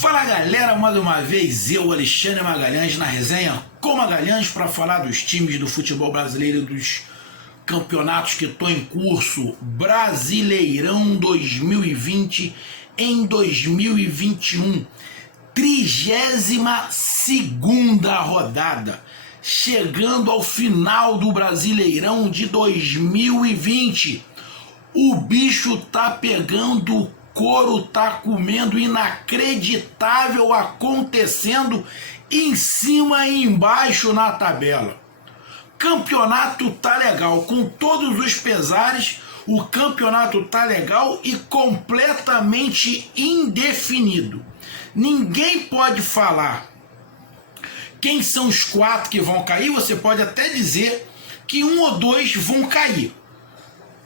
Fala galera, mais uma vez eu, Alexandre Magalhães, na resenha com Magalhães para falar dos times do futebol brasileiro, dos campeonatos que estão em curso. Brasileirão 2020 em 2021, 32ª rodada, chegando ao final do Brasileirão de 2020. O bicho tá pegando, o couro tá comendo, inacreditável acontecendo em cima e embaixo na tabela. Campeonato tá legal, com todos os pesares, o campeonato tá legal e completamente indefinido. Ninguém pode falar quem são os 4 que vão cair, você pode até dizer que 1 ou 2 vão cair.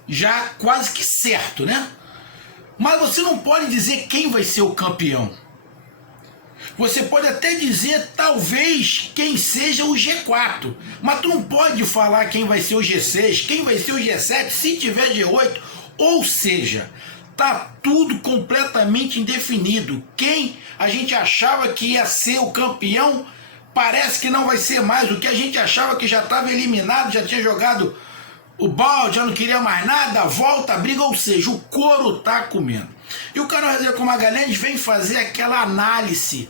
Já quase que certo, né? Mas você não pode dizer quem vai ser o campeão. Você pode até dizer, talvez, quem seja o G4. Mas tu não pode falar quem vai ser o G6, quem vai ser o G7, se tiver G8. Ou seja, tá tudo completamente indefinido. Quem a gente achava que ia ser o campeão, parece que não vai ser mais. O que a gente achava que já estava eliminado, já tinha jogado o balde, já não queria mais nada, volta a briga, ou seja, o couro tá comendo. E o canal Resenha com Magalhães vem fazer aquela análise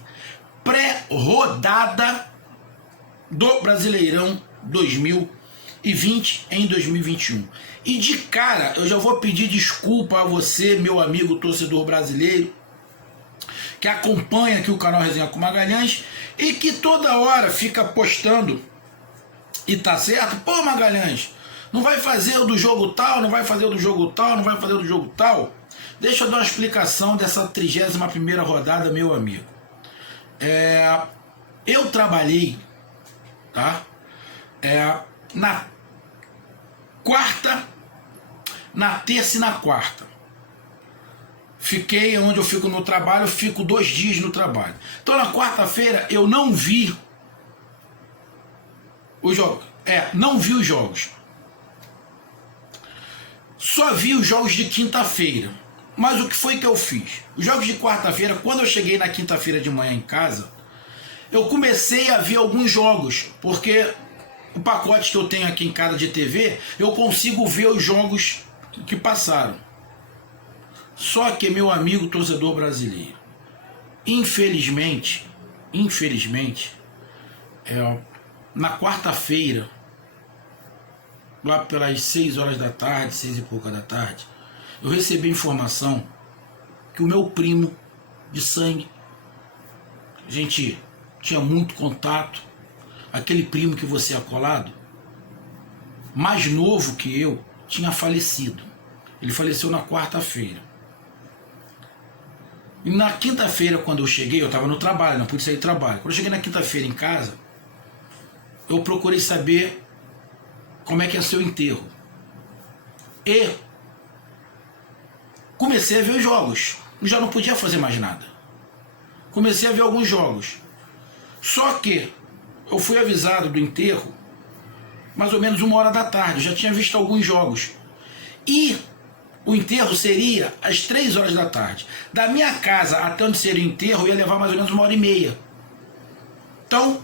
pré-rodada do Brasileirão 2020 em 2021. E de cara, eu já vou pedir desculpa a você, meu amigo torcedor brasileiro, que acompanha aqui o canal Resenha com Magalhães e que toda hora fica postando, e tá certo, pô Magalhães, não vai fazer o do jogo tal, não vai fazer o do jogo tal, não vai fazer o do jogo tal. Deixa eu dar uma explicação dessa 31ª rodada, meu amigo. Eu trabalhei, tá? Na quarta, na terça e na quarta. Fiquei onde eu fico no trabalho, eu fico 2 dias no trabalho. Então na quarta-feira eu não vi os jogos. Não vi os jogos. Só vi os jogos de quinta-feira. Mas o que foi que eu fiz? Os jogos de quarta-feira, quando eu cheguei na quinta-feira de manhã em casa, eu comecei a ver alguns jogos, porque o pacote que eu tenho aqui em casa de TV, eu consigo ver os jogos que passaram. Só que, meu amigo torcedor brasileiro, infelizmente, na quarta-feira, lá pelas 6 horas da tarde, 6 e pouca da tarde, eu recebi informação que o meu primo de sangue, a gente tinha muito contato, aquele primo que você é colado, mais novo que eu, tinha falecido. Ele faleceu na quarta-feira. E na quinta-feira, quando eu cheguei, eu estava no trabalho, não pude sair do trabalho. Quando eu cheguei na quinta-feira em casa, eu procurei saber como é que ia ser o enterro. E comecei a ver os jogos. Eu já não podia fazer mais nada. Comecei a ver alguns jogos. Só que eu fui avisado do enterro mais ou menos 1 hora da tarde. Eu já tinha visto alguns jogos. E o enterro seria às 3 horas da tarde. Da minha casa até onde seria o enterro, ia levar mais ou menos 1h30. Então,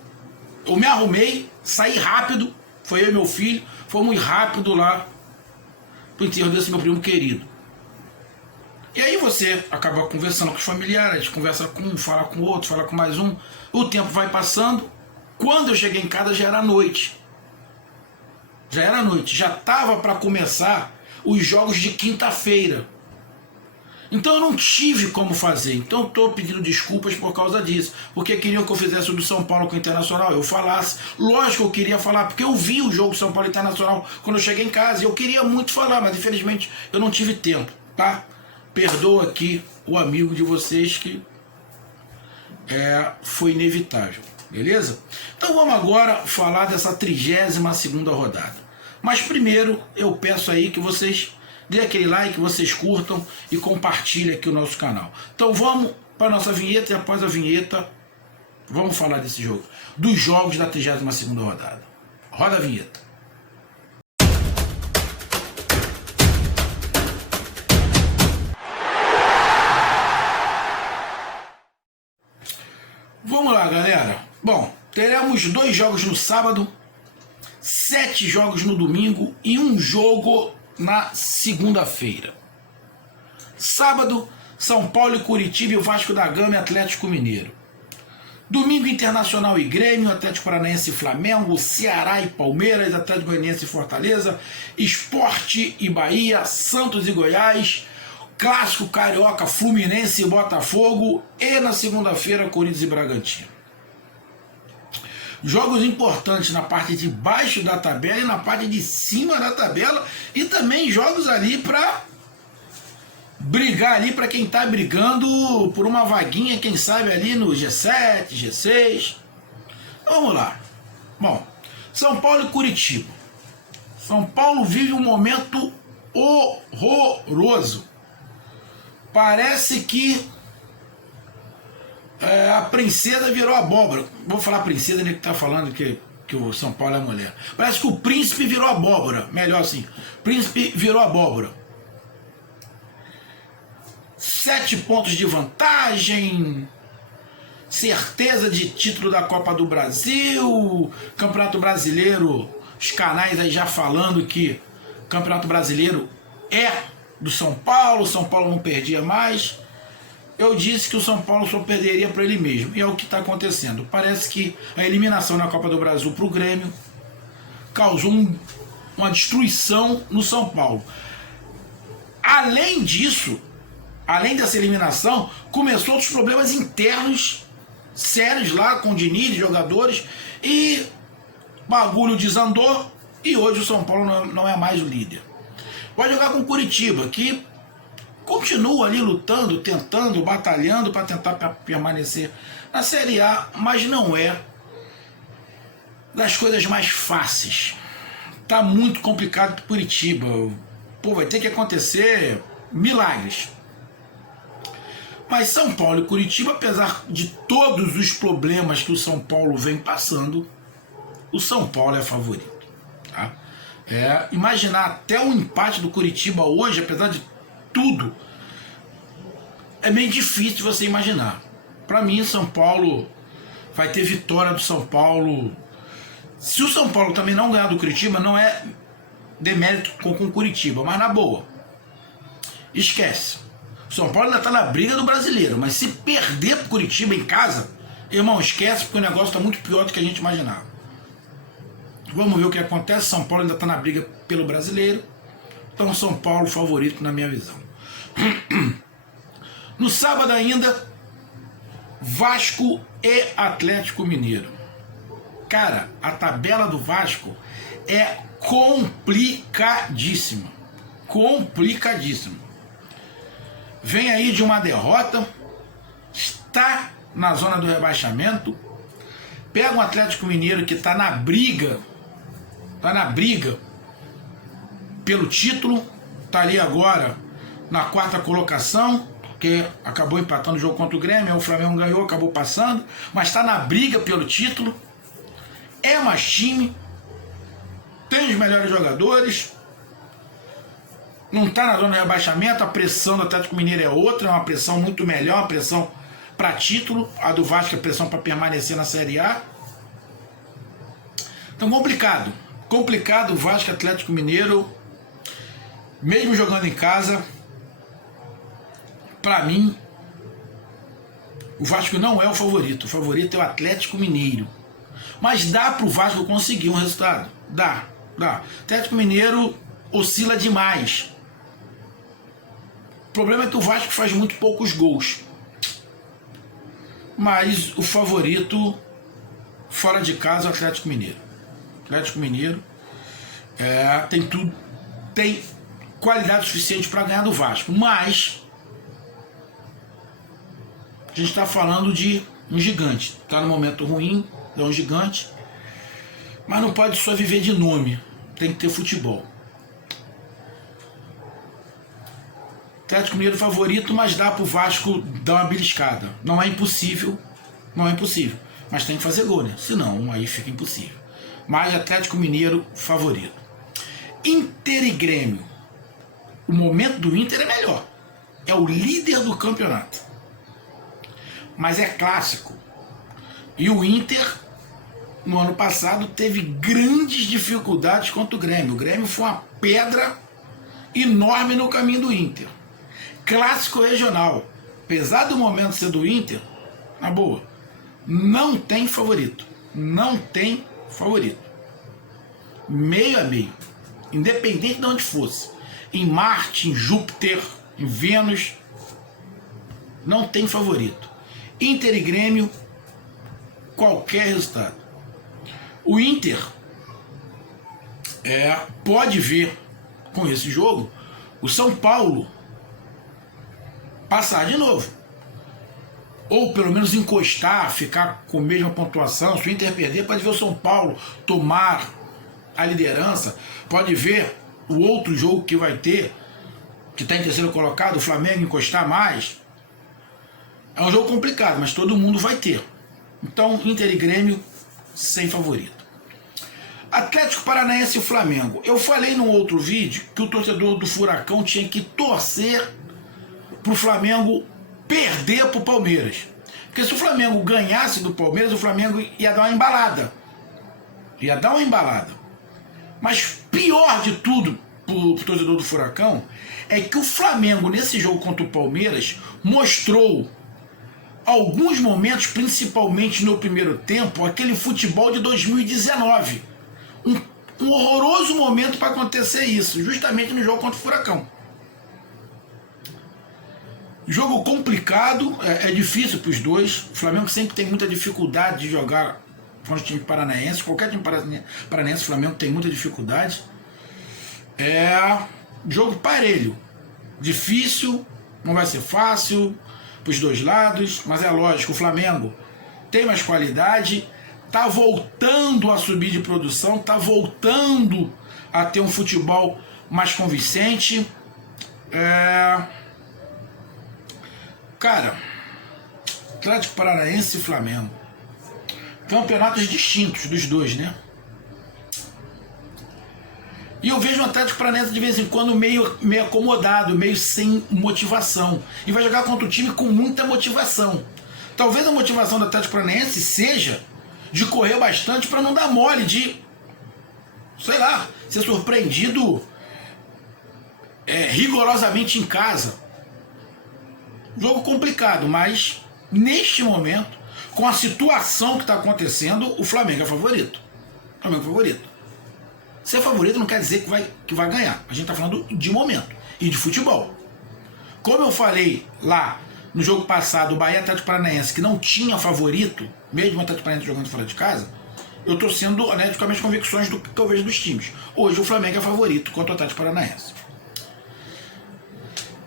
eu me arrumei, saí rápido. Foi eu e meu filho, fomos rápido lá pro enterro desse meu primo querido. E aí você acaba conversando com os familiares, conversa com um, fala com outro, fala com mais um. O tempo vai passando. Quando eu cheguei em casa já era noite. Já estava para começar os jogos de quinta-feira. Então eu não tive como fazer. Então eu estou pedindo desculpas por causa disso. Porque queriam que eu fizesse o do São Paulo com o Internacional. Eu falasse. Lógico que eu queria falar, porque eu vi o jogo São Paulo Internacional quando eu cheguei em casa. E eu queria muito falar, mas infelizmente eu não tive tempo, tá? Perdoa aqui o amigo de vocês que foi inevitável. Beleza? Então vamos agora falar dessa 32ª rodada. Mas primeiro eu peço aí que vocês dê aquele like, que vocês curtam e compartilhem aqui o nosso canal. Então vamos para a nossa vinheta e após a vinheta vamos falar desse jogo. Dos jogos da 32ª rodada. Roda a vinheta. Vamos lá, galera. Bom, teremos 2 jogos no sábado, 7 jogos no domingo e 1 jogo na segunda-feira. Sábado, São Paulo e Curitiba e o Vasco da Gama e Atlético Mineiro. Domingo, Internacional e Grêmio, Atlético Paranaense e Flamengo, Ceará e Palmeiras, Atlético Goianiense e Fortaleza, Sport e Bahia, Santos e Goiás, Clássico Carioca, Fluminense e Botafogo, e na segunda-feira, Corinthians e Bragantino. Jogos importantes na parte de baixo da tabela e na parte de cima da tabela, e também jogos ali para brigar ali para quem está brigando por uma vaguinha, quem sabe ali no G7, G6. Vamos lá. Bom, São Paulo e Curitiba. São Paulo vive um momento horroroso. Parece que a princesa virou abóbora. Vou falar princesa, né, que tá falando que o São Paulo é mulher. Parece que o príncipe virou abóbora. Melhor assim. Príncipe virou abóbora. 7 pontos de vantagem, certeza de título da Copa do Brasil, Campeonato Brasileiro, os canais aí já falando que Campeonato Brasileiro é do São Paulo não perdia mais. Eu disse que o São Paulo só perderia para ele mesmo, e é o que está acontecendo. Parece que a eliminação na Copa do Brasil para o Grêmio causou uma destruição no São Paulo. Além disso, além dessa eliminação, começou outros problemas internos sérios lá com o Diniz, jogadores, e bagulho desandou, e hoje o São Paulo não é mais o líder. Vai jogar com o Curitiba, que continua ali lutando, tentando, batalhando para tentar permanecer na Série A, mas não é das coisas mais fáceis. Tá muito complicado para o Curitiba. Pô, vai ter que acontecer milagres. Mas São Paulo e Curitiba, apesar de todos os problemas que o São Paulo vem passando, o São Paulo é favorito. Tá? Imaginar até o empate do Curitiba hoje, apesar de tudo, é meio difícil você imaginar. Para mim, São Paulo vai ter vitória do São Paulo. Se o São Paulo também não ganhar do Curitiba, não é demérito com o Curitiba, mas na boa, esquece. O São Paulo ainda está na briga do Brasileiro, mas se perder para o Curitiba em casa, irmão, esquece, porque o negócio está muito pior do que a gente imaginava. Vamos ver o que acontece. São Paulo ainda está na briga pelo Brasileiro, então São Paulo favorito na minha visão. No sábado ainda, Vasco e Atlético Mineiro. Cara, a tabela do Vasco é complicadíssima. Complicadíssima. Vem aí de uma derrota, está na zona do rebaixamento, pega um Atlético Mineiro que está na briga pelo título, está ali agora na 4ª colocação, porque acabou empatando o jogo contra o Grêmio, o Flamengo ganhou, acabou passando, mas está na briga pelo título, é mais time, tem os melhores jogadores, não está na zona de rebaixamento. A pressão do Atlético Mineiro é outra, é uma pressão muito melhor, uma pressão para título. A do Vasco é pressão para permanecer na Série A. Então complicado o Vasco, Atlético Mineiro, mesmo jogando em casa. Para mim, o Vasco não é o favorito é o Atlético Mineiro, mas dá para o Vasco conseguir um resultado, dá. Atlético Mineiro oscila demais. O problema é que o Vasco faz muito poucos gols. Mas o favorito fora de casa é o Atlético Mineiro. Atlético Mineiro tem tudo, tem qualidade suficiente para ganhar do Vasco. Mas a gente está falando de um gigante. Está no momento ruim, é um gigante. Mas não pode só viver de nome. Tem que ter futebol. Atlético Mineiro favorito, mas dá pro Vasco dar uma beliscada. Não é impossível, mas tem que fazer gol, né? Senão aí fica impossível. Mas Atlético Mineiro favorito. Inter e Grêmio. O momento do Inter é melhor. É o líder do campeonato. Mas é clássico. E o Inter, no ano passado, teve grandes dificuldades contra o Grêmio. O Grêmio foi uma pedra enorme no caminho do Inter. Clássico regional. Apesar do momento ser do Inter, na boa, não tem favorito. Não tem favorito. Meio a meio. Independente de onde fosse. Em Marte, em Júpiter, em Vênus, não tem favorito. Inter e Grêmio, qualquer resultado. O Inter pode ver com esse jogo o São Paulo passar de novo. Ou pelo menos encostar, ficar com a mesma pontuação. Se o Inter perder, pode ver o São Paulo tomar a liderança. Pode ver o outro jogo que vai ter, que está em terceiro colocado, o Flamengo encostar mais. É um jogo complicado, mas todo mundo vai ter. Então, Inter e Grêmio sem favorito. Atlético Paranaense e Flamengo. Eu falei num outro vídeo que o torcedor do Furacão tinha que torcer para o Flamengo perder para o Palmeiras. Porque se o Flamengo ganhasse do Palmeiras, o Flamengo ia dar uma embalada. Ia dar uma embalada. Mas pior de tudo para o torcedor do Furacão é que o Flamengo, nesse jogo contra o Palmeiras, mostrou alguns momentos, principalmente no primeiro tempo, aquele futebol de 2019. Um horroroso momento para acontecer isso, justamente no jogo contra o Furacão. Jogo complicado, é difícil para os dois. O Flamengo sempre tem muita dificuldade de jogar contra o time paranaense. Qualquer time paranaense, o Flamengo tem muita dificuldade. Jogo parelho. Difícil, não vai ser fácil para os dois lados, mas é lógico, o Flamengo tem mais qualidade, está voltando a subir de produção, está voltando a ter um futebol mais convincente. Cara, Atlético Paranaense e Flamengo. Campeonatos distintos dos dois, né? E eu vejo o Atlético Paranaense de vez em quando meio acomodado, meio sem motivação. E vai jogar contra o time com muita motivação. Talvez a motivação do Atlético Paranaense seja de correr bastante para não dar mole, de, sei lá, ser surpreendido rigorosamente em casa. Jogo complicado, mas neste momento, com a situação que está acontecendo, o Flamengo é favorito. O Flamengo é favorito. Ser favorito não quer dizer que vai ganhar. A gente está falando de momento e de futebol. Como eu falei lá no jogo passado, o Bahia e Atlético Paranaense, que não tinha favorito, mesmo o Atlético Paranaense jogando fora de casa, eu estou sendo honesto com as minhas convicções do que eu vejo dos times. Hoje o Flamengo é favorito contra o Atlético Paranaense.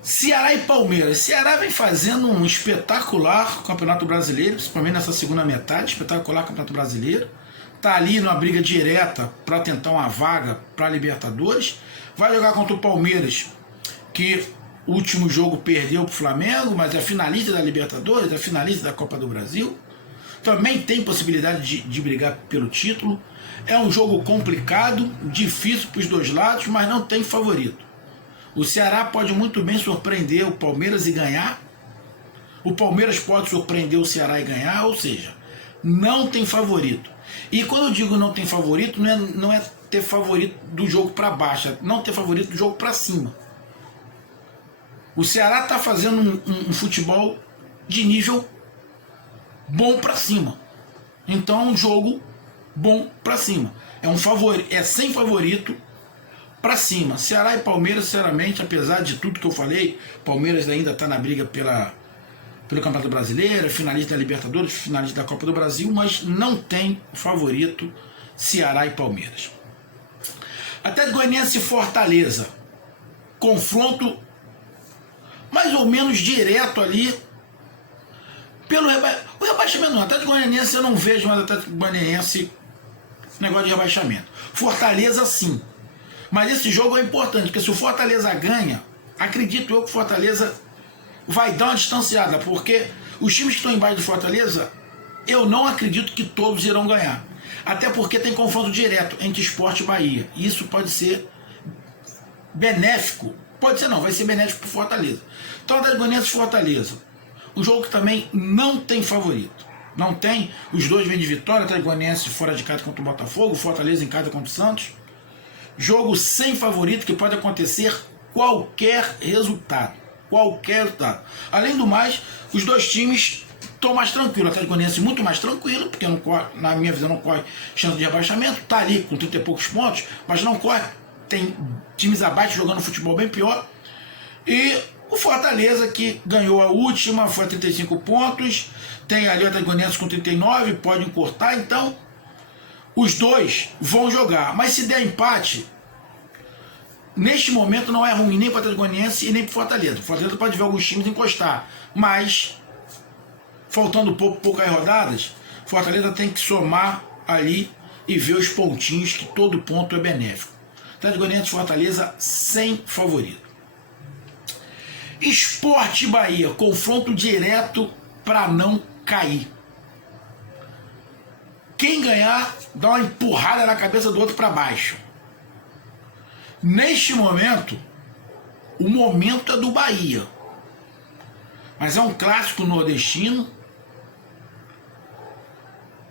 Ceará e Palmeiras. Ceará vem fazendo um espetacular Campeonato Brasileiro, principalmente nessa segunda metade, espetacular Campeonato Brasileiro. Está ali numa briga direta para tentar uma vaga para a Libertadores. Vai jogar contra o Palmeiras, que o último jogo perdeu para o Flamengo, mas é finalista da Libertadores, é finalista da Copa do Brasil. Também tem possibilidade de brigar pelo título. É um jogo complicado, difícil para os dois lados, mas não tem favorito. O Ceará pode muito bem surpreender o Palmeiras e ganhar. O Palmeiras pode surpreender o Ceará e ganhar, ou seja, não tem favorito. E quando eu digo não tem favorito, não é ter favorito do jogo para baixo, é não ter favorito do jogo para cima. O Ceará está fazendo um futebol de nível bom para cima. Então é um jogo bom para cima. É sem favorito para cima. Ceará e Palmeiras, sinceramente, apesar de tudo que eu falei, Palmeiras ainda está na briga pelo Campeonato Brasileiro, finalista da Libertadores, finalista da Copa do Brasil, mas não tem favorito Ceará e Palmeiras. Atlético Goianiense e Fortaleza. Confronto mais ou menos direto ali pelo o rebaixamento. Não, Atlético Goianiense eu não vejo mais Atlético Goianiense negócio de rebaixamento. Fortaleza sim. Mas esse jogo é importante, porque se o Fortaleza ganha, acredito eu que o Fortaleza vai dar uma distanciada, porque os times que estão embaixo do Fortaleza, eu não acredito que todos irão ganhar. Até porque tem confronto direto entre Sport e Bahia. E isso pode ser benéfico. Pode ser não, vai ser benéfico para o Fortaleza. Então, Atlético Goianiense e Fortaleza. Um jogo que também não tem favorito. Não tem. Os dois vêm de vitória, Atlético Goianiense fora de casa contra o Botafogo, Fortaleza em casa contra o Santos. Jogo sem favorito, que pode acontecer qualquer resultado. Qualquer resultado. Além do mais, os dois times estão mais tranquilos. O Atlético Goianiense muito mais tranquilo, porque não corre, na minha visão não corre chance de rebaixamento. Está ali com 30 e poucos pontos, mas não corre. Tem times abaixo jogando futebol bem pior. E o Fortaleza, que ganhou a última, foi a 35 pontos. Tem ali o Atlético Goianiense com 39, pode encurtar. Então, os dois vão jogar. Mas se der empate, neste momento não é ruim nem para o Atlético Goianiense e nem para o Fortaleza. O Fortaleza pode ver alguns times encostar. Mas, faltando poucas rodadas, o Fortaleza tem que somar ali e ver os pontinhos, que todo ponto é benéfico. Atlético Goianiense e Fortaleza sem favorito. Sport e Bahia, confronto direto para não cair. Quem ganhar, dá uma empurrada na cabeça do outro para baixo. Neste momento, o momento é do Bahia. Mas é um clássico nordestino.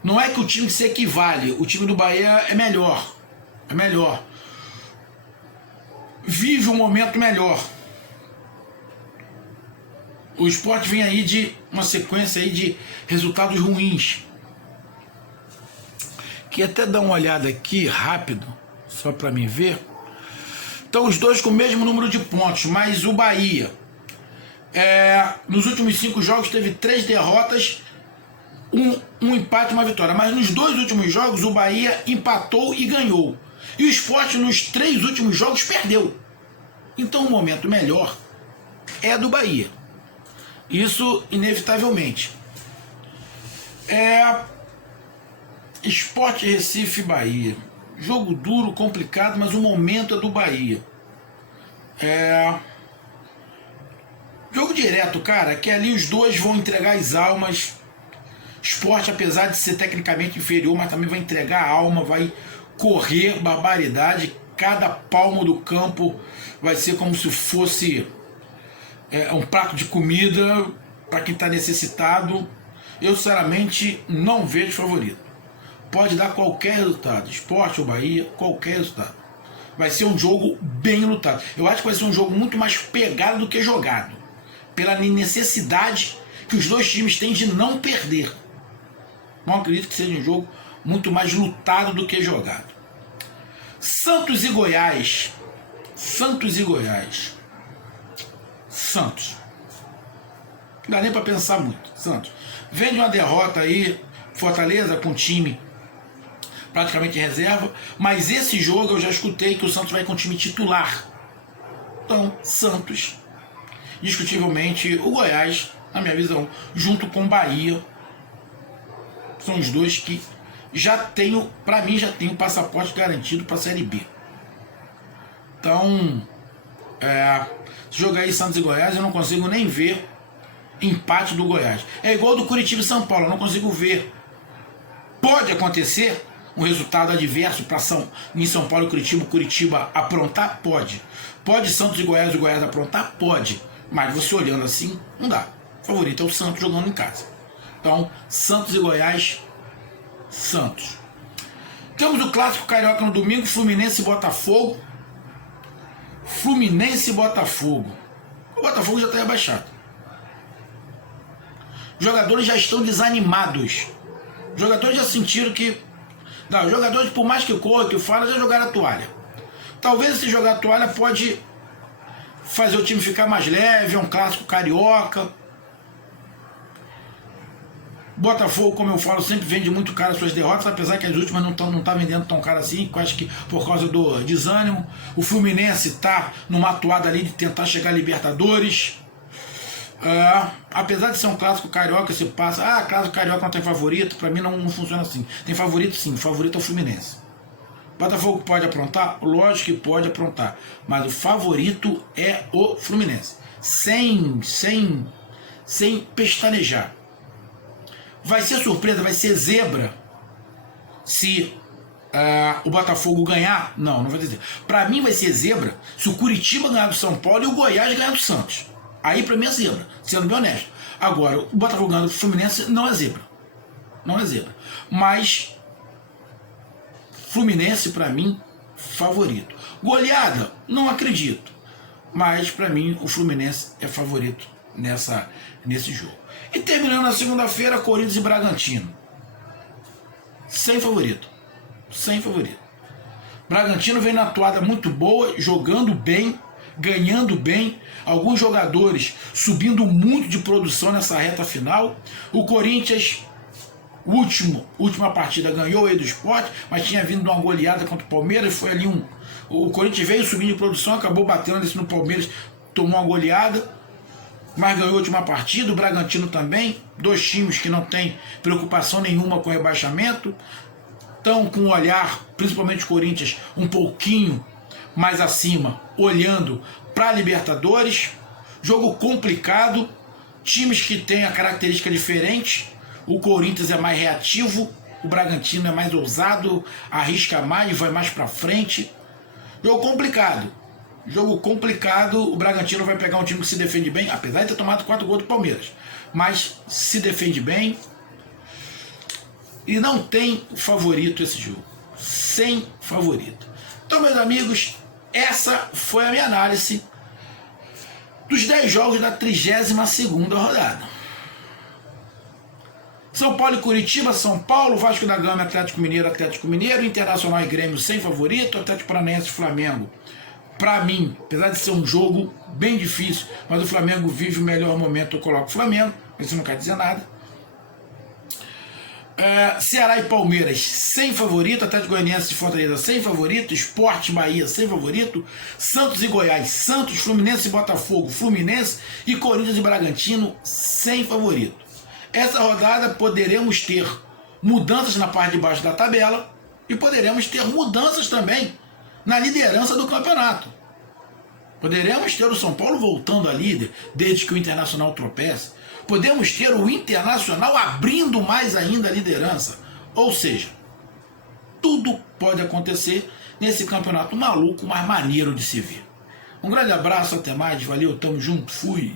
Não é que o time se equivale, o time do Bahia é melhor. É melhor. Vive um momento melhor. O Sport vem aí de uma sequência aí de resultados ruins. Que até dar uma olhada aqui rápido, só para mim ver. Então os dois com o mesmo número de pontos, mas o Bahia nos últimos 5 jogos teve 3 derrotas, um empate e uma vitória. Mas nos 2 últimos jogos o Bahia empatou e ganhou. E o Sport nos 3 últimos jogos perdeu. Então o momento melhor é do Bahia. Isso inevitavelmente. Sport Recife Bahia. Jogo duro, complicado, mas o momento é do Bahia. Jogo direto, cara, que ali os dois vão entregar as almas. Sport, apesar de ser tecnicamente inferior, mas também vai entregar a alma, vai correr barbaridade. Cada palmo do campo vai ser como se fosse um prato de comida para quem está necessitado. Eu, sinceramente, não vejo favorito. Pode dar qualquer resultado, Sport ou Bahia, qualquer resultado. Vai ser um jogo bem lutado. Eu acho que vai ser um jogo muito mais pegado do que jogado, pela necessidade que os dois times têm de não perder. Não acredito que seja um jogo muito mais lutado do que jogado. Santos e Goiás. Santos e Goiás. Santos. Não dá nem para pensar muito. Santos. Vem de uma derrota aí, Fortaleza com time praticamente em reserva, mas esse jogo eu já escutei que o Santos vai com time titular. Então, Santos, discutivelmente, o Goiás, na minha visão, junto com o Bahia, são os dois que já tenho, para mim, já tenho passaporte garantido para a Série B. Então, esse jogo aí, Santos e Goiás, eu não consigo nem ver empate do Goiás. É igual do Curitiba e São Paulo, eu não consigo ver. Pode acontecer um resultado adverso para em São Paulo e Curitiba aprontar? Pode. Pode Santos e Goiás aprontar? Pode. Mas você olhando assim, não dá. O favorito é o Santos jogando em casa. Então, Santos e Goiás, Santos. Temos o clássico carioca no domingo, Fluminense e Botafogo. Fluminense e Botafogo. O Botafogo já está rebaixado. Os jogadores já estão desanimados. Os jogadores já sentiram que... Não, os jogadores, por mais que corra, que fala, já jogaram a toalha. Talvez esse jogar a toalha pode fazer o time ficar mais leve, é um clássico carioca. Botafogo, como eu falo, sempre vende muito caro as suas derrotas, apesar que as últimas não tá vendendo tão caro assim, eu acho que por causa do desânimo. O Fluminense está numa atuada ali de tentar chegar a Libertadores. Apesar de ser um clássico carioca, se passa, clássico carioca não tem favorito, pra mim não funciona assim. Tem favorito sim, o favorito é o Fluminense. Botafogo pode aprontar? Lógico que pode aprontar, mas o favorito é o Fluminense. Sem pestanejar. Vai ser surpresa, vai ser zebra se o Botafogo ganhar? Não vai ter zebra. Pra mim vai ser zebra se o Curitiba ganhar do São Paulo e o Goiás ganhar do Santos. Aí pra mim é zebra, sendo bem honesto. Agora, o Botafogo ganhando do Fluminense não é zebra. não é zebra. Mas Fluminense, para mim, favorito. Goleada? Não acredito. Mas, para mim, o Fluminense é favorito nesse jogo. E terminando na segunda-feira, Corinthians e Bragantino. Sem favorito. Sem favorito. Bragantino vem na atuada muito boa, jogando bem, ganhando bem. Alguns jogadores subindo muito de produção nessa reta final. O Corinthians, última partida, ganhou aí do Sport, mas tinha vindo de uma goleada contra o Palmeiras. Foi ali o Corinthians veio subindo de produção, acabou batendo ali no Palmeiras, tomou uma goleada, mas ganhou a última partida. O Bragantino também, dois times que não tem preocupação nenhuma com o rebaixamento, estão com o olhar, principalmente o Corinthians, um pouquinho mais acima, olhando para a Libertadores. Jogo complicado, times que têm a característica diferente. O Corinthians é mais reativo, o Bragantino é mais ousado, arrisca mais, vai mais para frente. Jogo complicado. Jogo complicado, o Bragantino vai pegar um time que se defende bem, apesar de ter tomado 4 gols do Palmeiras, mas se defende bem. E não tem favorito esse jogo. Sem favorito. Então, meus amigos, essa foi a minha análise dos 10 jogos da 32ª rodada. São Paulo e Curitiba, São Paulo, Vasco da Gama, Atlético Mineiro, Internacional e Grêmio sem favorito, Atlético Paranaense e Flamengo. Para mim, apesar de ser um jogo bem difícil, mas o Flamengo vive o melhor momento, eu coloco o Flamengo, isso não quer dizer nada. Ceará e Palmeiras sem favorito, Atlético Goianiense e Fortaleza sem favorito, Sport Bahia sem favorito, Santos e Goiás, Santos, Fluminense e Botafogo, Fluminense e Corinthians e Bragantino sem favorito. Essa rodada poderemos ter mudanças na parte de baixo da tabela e poderemos ter mudanças também na liderança do campeonato. Poderemos ter o São Paulo voltando a líder desde que o Internacional tropece. Podemos ter o Internacional abrindo mais ainda a liderança. Ou seja, tudo pode acontecer nesse campeonato maluco, mas maneiro de se ver. Um grande abraço, até mais, valeu, tamo junto, fui!